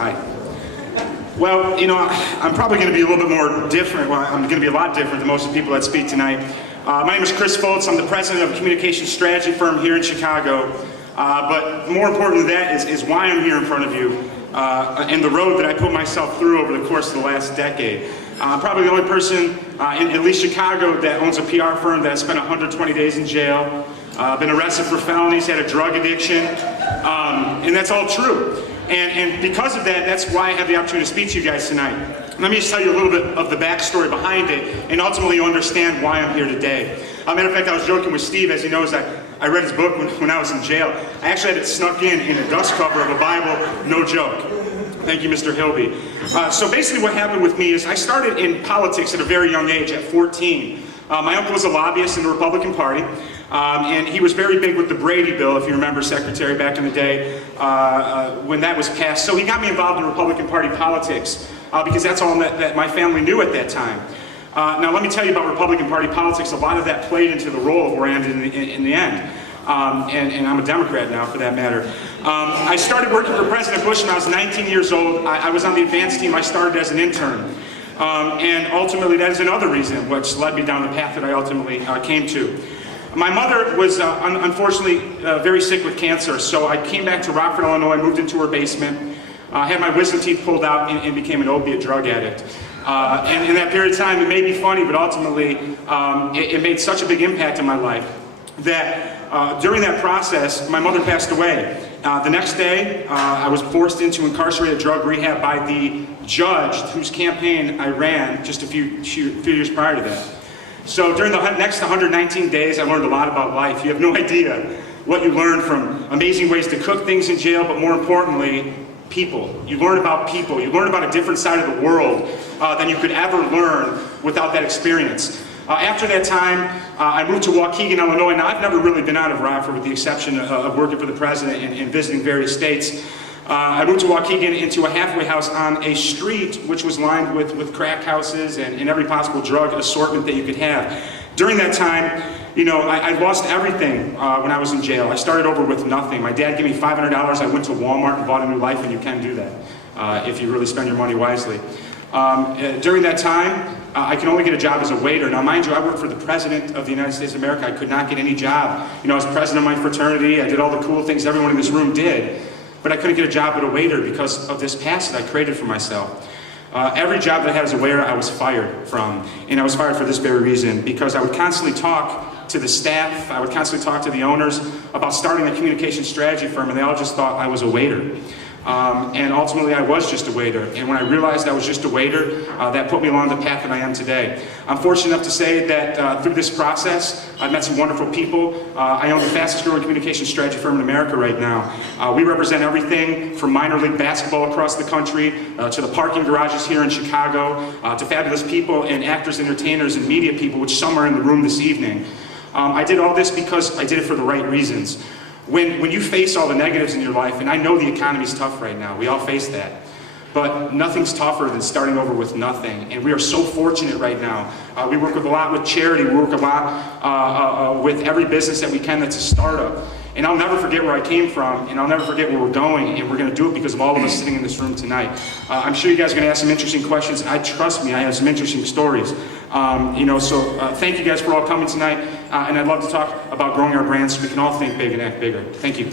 Hi. Well, I'm probably going to be a little bit more different. Well, I'm going to be a lot different than most of the people that speak tonight. My name is Chris Foltz. I'm the president of a communication strategy firm here in Chicago. But more important than that is why I'm here in front of you and the road that I put myself through over the course of the last decade. I'm probably the only person in at least Chicago that owns a PR firm that spent 120 days in jail, been arrested for felonies, had a drug addiction, and that's all true. And because of that, that's why I have the opportunity to speak to you guys tonight. Let me just tell you a little bit of the backstory behind it, and ultimately you'll understand why I'm here today. Matter of fact, I was joking with Steve, as he knows, I read his book when I was in jail. I actually had it snuck in a dust cover of a Bible, no joke. Thank you, Mr. Hilby. So basically what happened with me is I started in politics at a very young age, at 14. My uncle was a lobbyist in the Republican Party, and he was very big with the Brady bill, if you remember, Secretary, back in the day, when that was passed. So he got me involved in Republican Party politics, because that's all that my family knew at that time. Now let me tell you about Republican Party politics. A lot of that played into the role of where I ended in the end. And I'm a Democrat now, for that matter. I started working for President Bush when I was 19 years old. I was on the advance team. I started as an intern. And ultimately, that is another reason which led me down the path that I ultimately came to. My mother was, unfortunately, very sick with cancer, so I came back to Rockford, Illinois, moved into her basement, had my wisdom teeth pulled out, and became an opiate drug addict. And in that period of time, it may be funny, but ultimately, it made such a big impact in my life that during that process, my mother passed away. The next day, I was forced into incarcerated drug rehab by the judge whose campaign I ran just a few years prior to that. So during the next 119 days, I learned a lot about life. You have no idea what you learn from amazing ways to cook things in jail, but more importantly, people. You learn about people. You learn about a different side of the world than you could ever learn without that experience. After that time, I moved to Waukegan, Illinois. Now, I've never really been out of Rockford with the exception of working for the president and visiting various states. I moved to Waukegan into a halfway house on a street which was lined with crack houses and every possible drug assortment that you could have. During that time, I lost everything when I was in jail. I started over with nothing. My dad gave me $500. I went to Walmart and bought a new life, and you can do that if you really spend your money wisely. During that time, I could only get a job as a waiter. Now, mind you, I worked for the President of the United States of America. I could not get any job. I was president of my fraternity. I did all the cool things everyone in this room did. But I couldn't get a job as a waiter because of this past that I created for myself. Every job that I had as a waiter, I was fired from. And I was fired for this very reason, because I would constantly talk to the staff, I would constantly talk to the owners about starting a communication strategy firm, and they all just thought I was a waiter. And ultimately, I was just a waiter. And when I realized I was just a waiter, that put me along the path that I am today. I'm fortunate enough to say that through this process, I've met some wonderful people. I own the fastest growing communication strategy firm in America right now. We represent everything from minor league basketball across the country, to the parking garages here in Chicago, to fabulous people and actors, entertainers, and media people, which some are in the room this evening. I did all this because I did it for the right reasons. When you face all the negatives in your life, and I know the economy's tough right now, we all face that, but nothing's tougher than starting over with nothing, and we are so fortunate right now. We work a lot with charity, we work a lot with every business that we can that's a startup, and I'll never forget where I came from, and I'll never forget where we're going, and we're going to do it because of all of us sitting in this room tonight. I'm sure you guys are going to ask some interesting questions. Trust me, I have some interesting stories. So thank you guys for all coming tonight, and I'd love to talk about growing our brands so we can all think big and act bigger. Thank you.